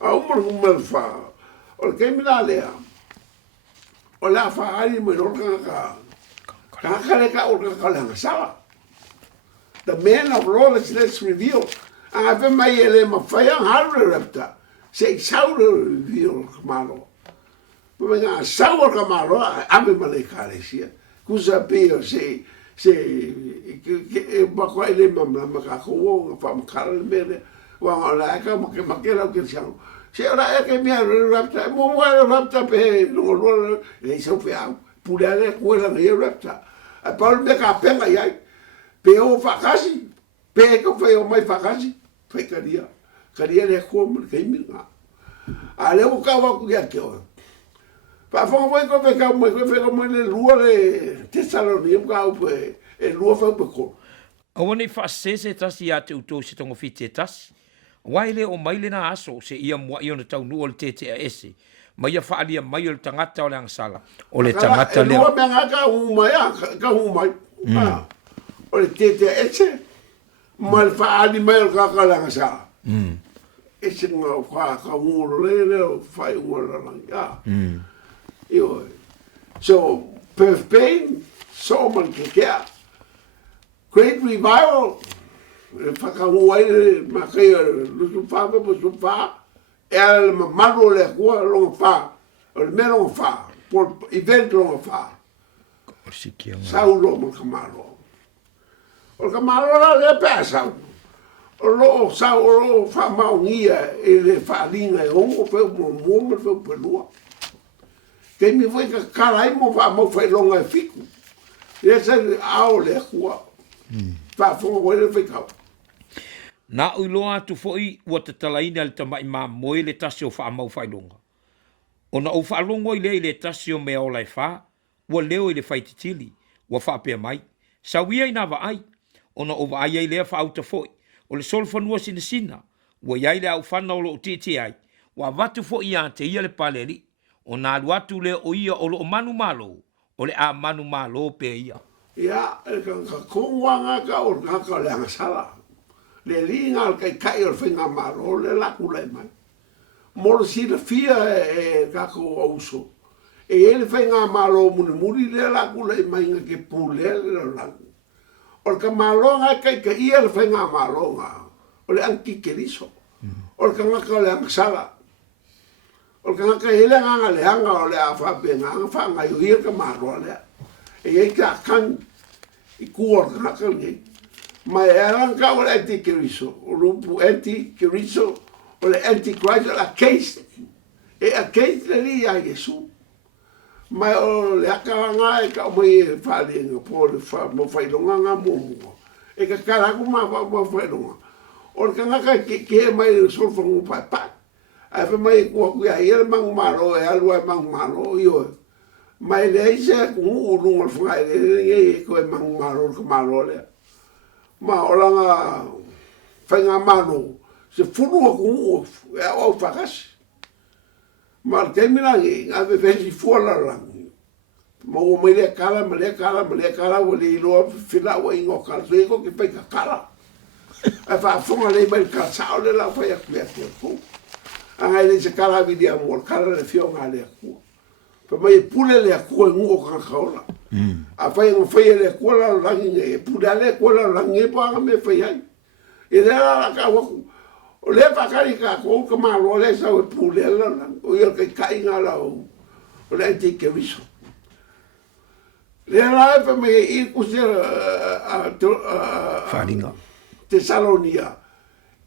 Umar fa. O ke mina lea. O la fa ali mo no ka. Ka o ka la sala. The man of lawlessness revealed. Ave mai ele ma fa yang harre rapta. Se saure reveal malo. Venga saur ka malo ave male kalesia. Kusa pio se ba ko ele ma ka ko fa ma kale mele. Wa la ka ma ke la ke siamo. Se ora è che mi ha rapta, mo rapta pe no le so fia pulare quella ne rapta. A Paul me ka penga ia. Pe o fakasi, pe ko fe o mai fakasi, fe karia. Karia le ko mo ke minga. A le o ka wa ku ya ke o. Pa fo mo ko fe ka mo le lua le Tesalonium ka o pe e lua fa pe ko. Awane fa se tasi ya te uto se tongo fite tasi. Waile o maile na aso se ia mua i ona tau nua le tete a ese. Ma ia wha alia mai o le tangata o le angsala. O le tangata leo. E lua menga ka humai. O le tete a ese. Ma le wha ali mai o kaka le angsala. Ese ngā ka humoro le o whai umara langi. Io. So, Perth Pain, so man kekea. Great revival. Whakahuai ma kei lusu wha pa su wha e ale ma maro le kua longa wha o le mea longa wha por event longa wha sau lo ma kamaro o kamaro la le pēa sau o lo sau o lo wha maungia e le wha linga e ongo wheu mo muoma wheu pelua kei mi fwoi ka karai mo wha mo whai longa e fiku e sa ao le kua wha fonga wai le whaikau. Na uloa tu foi ua te talaina le tamai ma moe le tasi o wha mau whailonga. O na o whaalongo i le tasi o mea o lai wha, ua leo i le whaititili, ua wha pia mai. Sa wia i na wa ai, o na o wa ai lea wha auta foi, o le sol whanua sina sina, ua iai le au whana o lo o titi ai, ua watu foi ia te ia le paleli, o na alu atu le o ia o lo o manu malo, o le a manu malo pe ia. Ia, e ka kongwanga ka o ka le angasala. Le linga al kai o whinga maro, le laku lai mai. Moro si le fia e kako o uso. E ele whinga maro muri le laku lai mai nga ke pule le langu. O ka maro nga kai ia le whinga maro nga. O le anki keriso. O ka ngaka le angsala. O ka ngaka hele nga le hanga o le awhape nga whanga i hia ka maro le. E ei ka kan i kua ka ngaka le. Ma eran ka o le anti-keriso, o lupu anti-keriso, o le anti-Christ, a case. E a case le li a Yesu. Ma o le akaranga e ka o mai e whale nga po le mo whailonga nga momo. E ka karaku ma whailonga. O le kangaka ke mai le solfongu pai pai. A wha mai e kua kuia i ele mangu maro e alua e mangu maro i oe. Ma e le aise kungu urunga whangai le e koe mangu maro ka maro lea. Ma oranga whainga mano se furua kungu e au whakasi. Ma te mirangi ngā wewesi fualarangi. Ma o mai lea kala, ma lea kala, wa le iloa whina wa ingo kala. So eko ke peika kala. A whaafonga le mai ka sao le la whai aku ea tia kou. A ngai le se kala Viliamu, kala le whionga le akua. Pa mai pule le akua nguo kakaola. A whai ngā whai le akua la rangi nge, e pule le akua la rangi e pāga me whai hai. E rea la ka waku. O le whakari ka kou ka malo le sau e pule la rangi. O ia kai kai ngā la o. O le te ke wiso. Le la e pa me i kuse Wharinga. Tesalonia.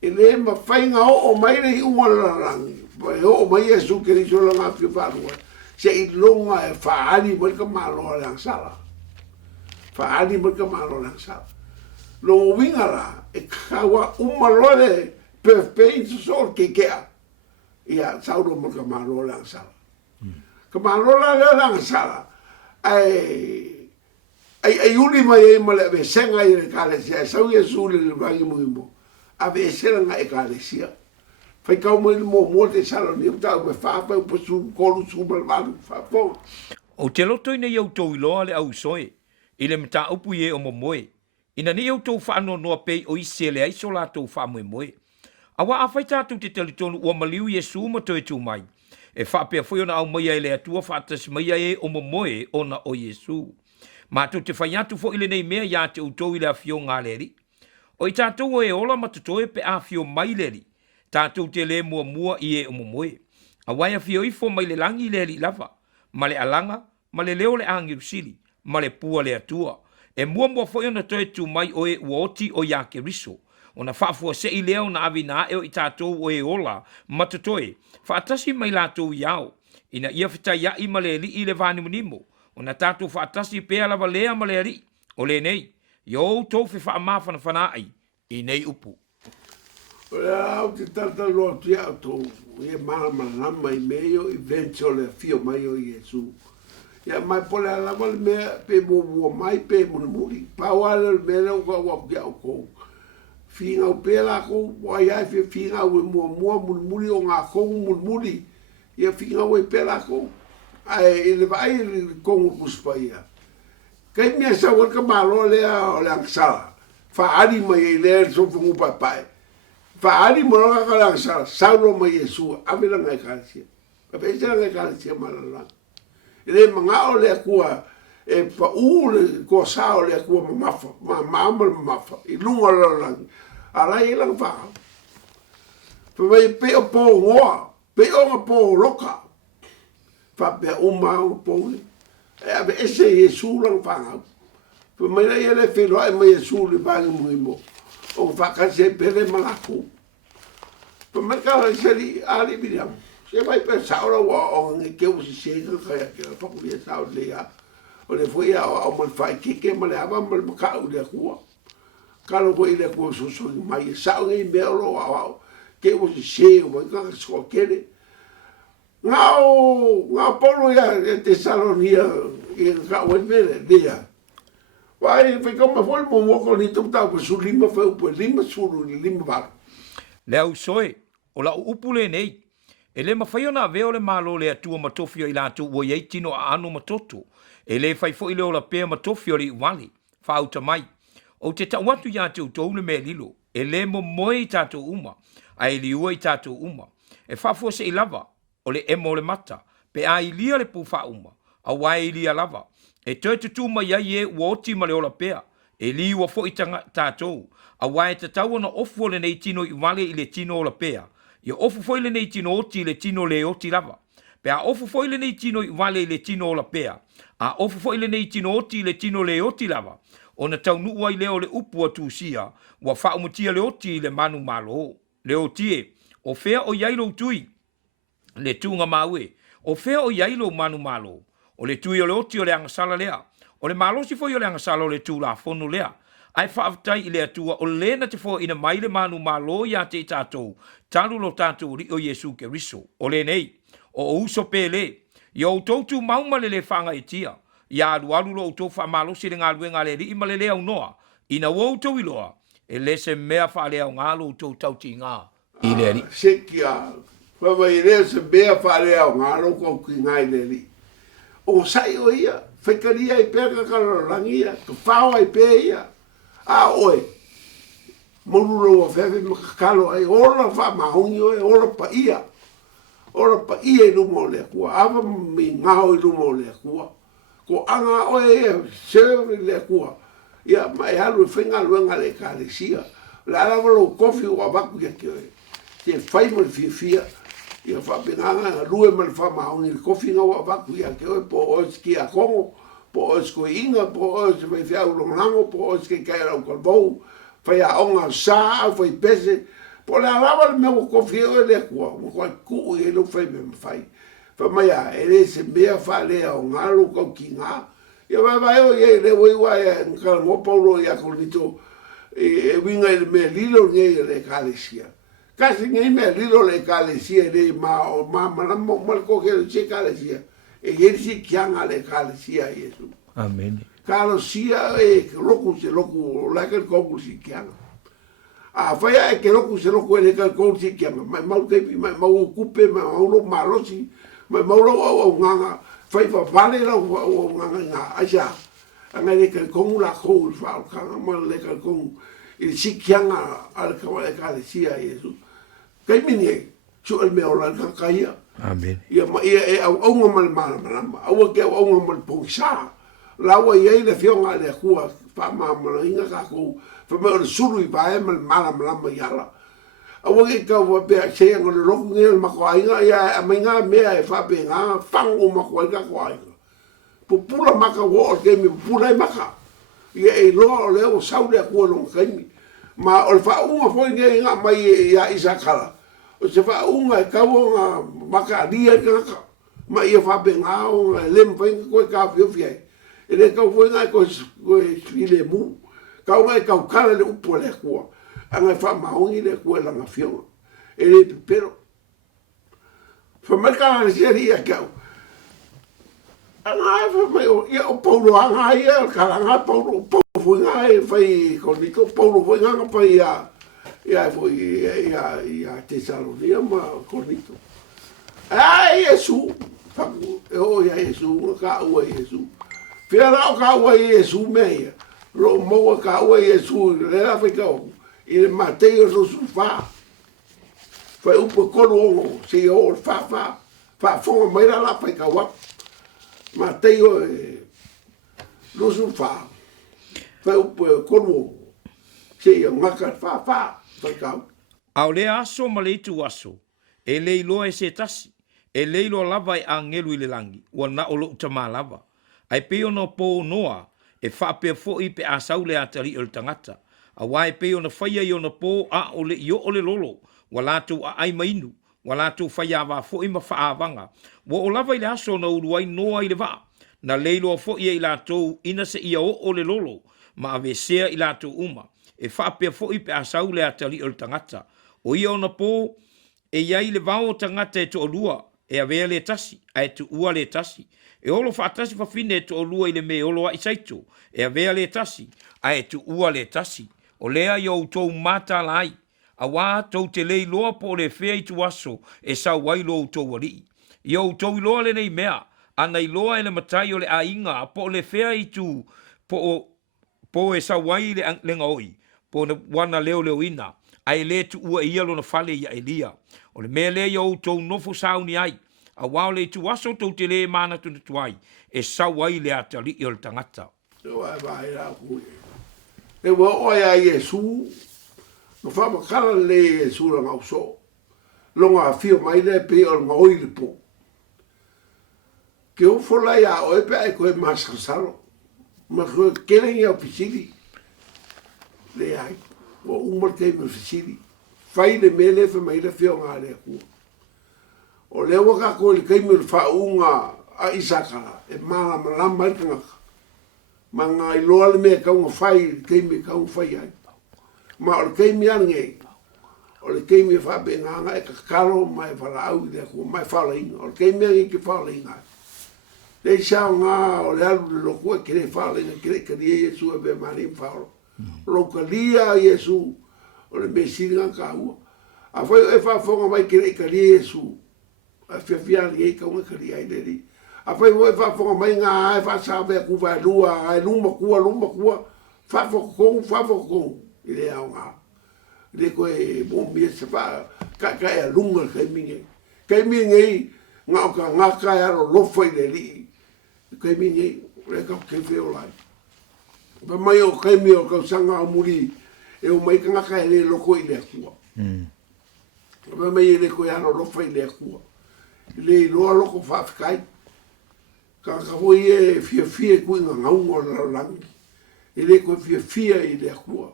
E le ma whainga o mai le i unga la rangi. O mai e su keri so la ngā pio whanua. Se i longa e whaari mai ka malo le angsala. Whaari mai ka malo le angsala. Longa wingara e kawa umalole Perth Pain so ke kea. Ia sauro mai ka malo le angsala. Ka malo le angsala. Ai uli mai e male ave senga i le kalesia. Sau ia sule le vangi muimo. Ave senga e kalesia. Fai kau mai mo te salo ni uta me fa pa su kolu su mal fa po. O te loto ina iau tau iloa le au soe. I le mta upu ye o momoe. Ina ni iau tau whaano noa pei o isi le aiso la tau wha moe moe. Awa a Faitau te talitonu ua maliu Yesu ma toe tu mai. E whapea foi ona au maia e le atua whaatas maia e o momoe ona o Yesu. Mātou te whai atu fo ile nei mea ia te utou ile Afioga leri. O i tātou e ola matatoe pe Afio mai leri. Tātou te le mua i e o momoe. A wai Afio ifo mai le langi leri lava. Ma le alanga, ma le leo le angirusili, ma le pua le atua. E mua foi ona toe tu mai o e uoti o ia ke riso. Ona whaafua se i leo na avina e o i tātou o e ola matatoe. Whaatasi mai lātou iau. Ina ia whitai ia i ma le li i le vānimunimo. Ona tātou whaatasi pēa lava lea ma le ri. O le nei. Yo tau whi whaamawhana whanai. I nei upu. O le au te tata loa tu iau tō. Ia mana nama i meo i venture le fio mai o Yesu. Ia mai pole alama le mea pe mua mai pe muri. Pawale le mea uka wapu iau kou. Finga o pela ko wai ai finga o mua muri o ngā kou muri. Ia finga o pela ko. Ai le vai ko Paia. Kai mea sa ka malo le o le angsala. Fa ali mai le so fu pai. Fa ali mo ka la angsala. Saulo mai Yesu avela ngai kalsia. Pa pe sa ngai kalsia malala. Ele manga o le kua e fa le ko sa o le kua mafa. Mafa. I lunga la. Ara i lang fa. Pa mai pe o po ngoa. Pe o po loka. Fa pe o po. E ave ese Yesu lang whangau. Pa mai rei ele whenua e mai Yesu le vangi muimo. O whakase pere malako. Pa mai kawa seri ali Viliamu. Se mai pe saura wa o nge keu si sega kaya kea pakulia saura Leah. O le fwoi au mal whai kike ma le awa mal makau le kua. Kalo fwoi le kua sosongi mai. Saura i meolo au. Keu si sega mai kaka skoa kere. Ngau polo ia te Salonia i ka wemere Leah. Wai fe koma foi mo KORINITO tau ko su lima fe upo lima suru lima va. Le au soe o la upule nei. E le mawhai ona veo le malo le atua matofio i lātu ua iei tino a anu matoto. E le fai fo i leo la pēa matofio li wali. Whauta mai. O te tauatu ia te utou le mea lilo. E le mo moe i tātou uma. A e liua i tātou uma. E whafua se i lava. O le emo le mata. Pe a i lia le puwha uma. A wai i lia lava. E toi tutu mai ai e uoti ma le ola pea. E li ua fo i tātou. A wai te tau ana ofu le nei tino i wale i le tino ola pea. Ia ofu foi le nei tino oti le tino le oti lava. Pe a ofu foi le nei tino i wale i le tino ola pea. A ofu foi le nei tino oti le tino le oti lava. O na tau nuu ai leo le upu atu sia. Wa wha umutia le oti le manu malo. Le otie. O fea o yailo tui. Le tunga maue. O fea o yailo manu malo. O le tui o le oti o le angasala lea. O le malo si foi o le angasala o le tu la fono lea. Ai whaafitai i le atua o lena te fo ina mai le manu malo ia te tātou. Talu lo tātou ri o Yesu ke riso. O le nei. O uso pele. Ia o tautu maumale le whanga i tia. Ia alu lo tau wha malo si le ngā luenga le ri ima le lea unoa. Ina wau tau iloa. E le se mea wha lea o ngā lo tau tauti ngā. I le ri. Sekia. Whawai lea se mea wha lea o ngā lo kou ki ngā i le ri. O sai o ia. Whekaria i pēka kararangia. Ka whaua i pē ia. A oe. Moruro o fefe makakalo ai. Ora wha mahongi oe. Ora Paia. Ora Paia i lumo lea kua. Awa mi ngao i lumo lea kua. Ko anga oe ia. Serve lea kua. Ia mai halu e whenga luenga le KENESE. La alawa lo kofi o awaku ia ki oe. Te whai mal fia. Ia whapenganga rue mal wha mahongi. Kofi ngau awaku ia ki oe. Po oes ki a kongo. Po oes ko inga. Po oes mai whiau longango. Po oes ki kai rau kalbou. Whai a onga saa. Whai pese. Po le alawa le mea kofi oe lea kua. Mo koe kuu i lo whai me mwhai. Wha mai a ere se mea wha lea o ngaro kau ki ngā. Ia vai o ye le wai wai ngā ngopaulo i a KORINITO. E winga i le mea lilo ngei le KENESE. Kasi ngei mea lilo le KENESE le ma maramo malko ke le che KENESE. E yerisi kianga le KENESE a Yesu. Amen. KENESE e loku se loku lakel koku si kianga. A whaia e ke loku se loku e le koku si kianga. Mai mau kepi, mai mau kupe, mai mau lo malosi, mai mau lo au nganga. Fai fa vale la o nganga aja. Anga le koku la koku fa kanga ma le koku. I sikianga al kawale KENESE a Yesu. Kai mini su el me ola ka kaia. Amen. Ia ma ia au mal malama. Au ke au mal pongsa. Lawa ia le fionga le kua fa mama inga ka ko. Fa me o suru I va mal malama yala. Au ke ka wa pe se ngo le ro ngel ma ko inga ia mainga me e fa pe nga fango ma ko ka ko inga. Pupula maka wo o ke mi pupula maka. Ia e lo le o sau le kua lo kai. Ma o fa uma foi nga mai ia Issachar. O se fa unga e kawo nga maka dia ka ma ia fa benga o lem pen ko ka fio fie e le ka foi nga ko Viliamu ka o ka kala le upo le ko anga fa maungi le ko la fio e le pero fa marca la serie ka anga fa mai o ia o Paulo anga ia ka anga Paulo foi nga e fai KORINITO Paulo foi nga pa ia foi ia Tesalonia ma KORINITO ai Yesu fagu o ia Yesu ka o Yesu fia la ka o Yesu meia lo mo ka o Yesu le la fe ka il MATAIO so fa foi un po con se o fa fo mai la fe ka wa MATAIO lo so fa foi un po con se o maka fa Au le aso ma le tu aso, e le iloa e se tasi, e le iloa lava e angelu I le langi, ua na o lo utama lava. Ai peo no po noa, e whapea fo I pe asau le atari o le tangata. A wae peo na whaia I o na po a o le io o le lolo, wa lātou a ai mainu, wa lātou whaia wa fo I ma whaavanga. Wa o lava I le aso na uruai noa I le waa, na le iloa fo I lātou ina se ia o le lolo, ma ave sea I lātou uma. E whapea fo I pe asau le atari o le tangata. O ia ona po, e iai le vao tangata e to olua, e avea le tasi, a e tu ua le tasi. E olo whaatasi whawhine e to olua I le me olo a isaito, e avea le tasi, a e tu ua le tasi. O lea I o tou mata lai, a wā tou te lei loa po le whea I tu aso, e sau wai lo tou wari. I o tou loa le nei mea, ana I loa e le MATAIO le a inga, po le whea I tu, po e sau wai le lenga oi. Po na wana leo ina, ai le tu ua ia lo na fale ia Leah. O le mea le iau tou nofo sauni ai, a wao le tu aso tou te le mana tu tuai, e sau ai le atali I o le tangata. E wa oi a Yesu, no fa makala le Yesu la ngauso, longa fio mai le pe o ngoi le po. Ke o fola ia o e pe ai koe masasalo, ma koe kere ia pisiri. Le ai, o umar kei me fisiri. Fai le mele fe mai le fio ngā le kua. O le waka ko le kei me le whaunga a Issachar, e mala malama I kangaka. Ma ngā I loa le mea kaunga fai, kei me kaunga fai ai. Ma o le kei me ange, o le kei me whape nganga e kakaro mai whalaau I le kua, mai whalainga. O le kei me ange ke whalainga. Le sao ngā o le alu le lokua kere whalainga, kere karia Yesu e be marim whaolo. Loka Leah Yesu o le mesiringa ka ua. A foi e whafonga mai kere ka Yesu. A whiawhiari e ka unga kari ai neri. A foi e whafonga mai ngā ai whasawe a kuwa e lua, ai luma kua. Whafokong, I le au ngā. Le koe mōmia se wha, ka e lunga kai minge. Kai minge I ngā o ka ngaka e aro lofa I le li. Kai minge I, le ka kei wheo lai. Pa mai o kai mi o kau sanga o muri e o mai kangaka e le loko I le akua. Pa mai e le koe ano lofa I le akua. Le loa loko whaafikai. Ka hoi e fia kui ngā ngaunga o la langi. E le koe fia I le akua.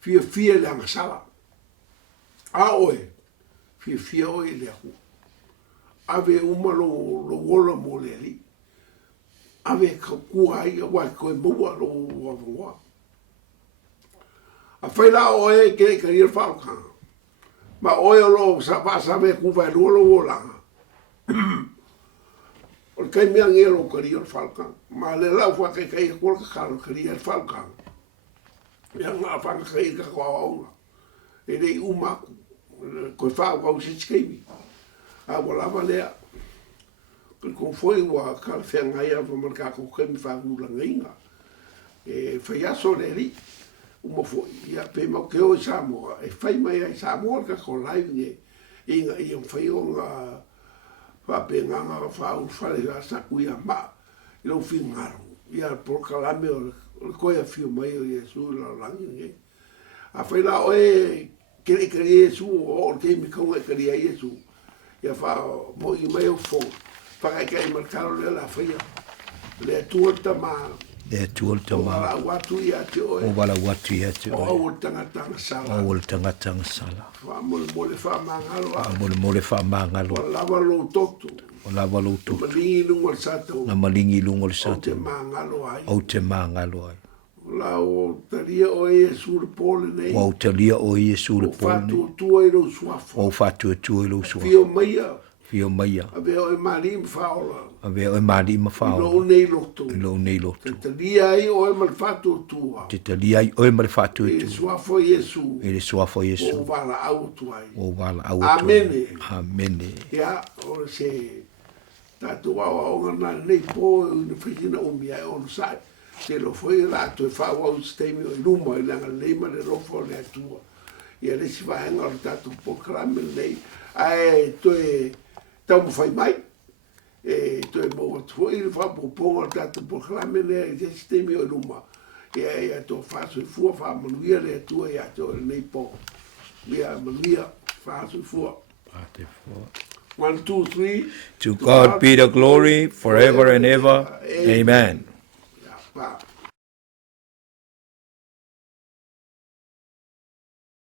Fia le angasala. A oe. Fia oe I le akua. Ave uma lo wola mo le li. Ave ka kua ai wa koe mua lo wa. A whaila o e ke ka ria whaokanga. Ma oe o lo sa me kuwa e luolo o langa. O le kai mea ngea lo ka ria whaokanga. Ma le lau whake kai kua ka karo ka ria whaokanga. Ia ngā whanga kai ka kua aonga. E rei umaku. Koe whaokau se tikeimi. A walawa lea. Ko foi wa ka whengai a whamarika ko kemi whakula ngainga. E whai aso le ri. Uma foi. Ia pe mau ke o I Samoa. E whai mai ai Samoa ka ko live nge. inga i ang whaionga whapenganga whau whare a saku ia ma i lau whingaro ia prokalame o le koia whio mai o Iesu la langi nge a whaila oe kere kari Iesu o o keimi kaunga e kari a Iesu ia wha mo i mai o fo whakaikai markaro le la whaia le tuata ma Le tuolta o ma. wala watu ia te oe O wala watu ia te o oe. au tangatanga sala O le tangatanga sala. wha mole mole wha mangalo a Mole mole whamangalo. o lava lo totu O lava loutu. malingi lungo sato Na malingi lungo le o te sata. mangalo ai O te mangalo ai. la o taria o Iesu le pole nei O te lia o Iesu le o pone. fatu tua i lo suafo O fatu tu e lo sua. fio maia Fio maia. a ve o mali faola A ve o mali ma lo fao. nei loto Lo nei lotu. taria ai o mal fatu tua Te te lia o e male fatu e tu. suafo Iesu E le suafo o Iesu. vala au tuai O wala au tu. Amene. Amene. ya o se tatu o ngana nei po no fina o mia o sai se lo foi la to fa o stemi o lumo e la lema le rofo le tua e le si va en or tatu proclame nei ai to e tamo fai mai e to e mo to e fa po po tatu proclame le stemi o lumo e ai to fa so fu fa mo via le tua e to nei po via mo via fa so fu Parte for. 1 2 3 To God be the glory forever and ever. Amen.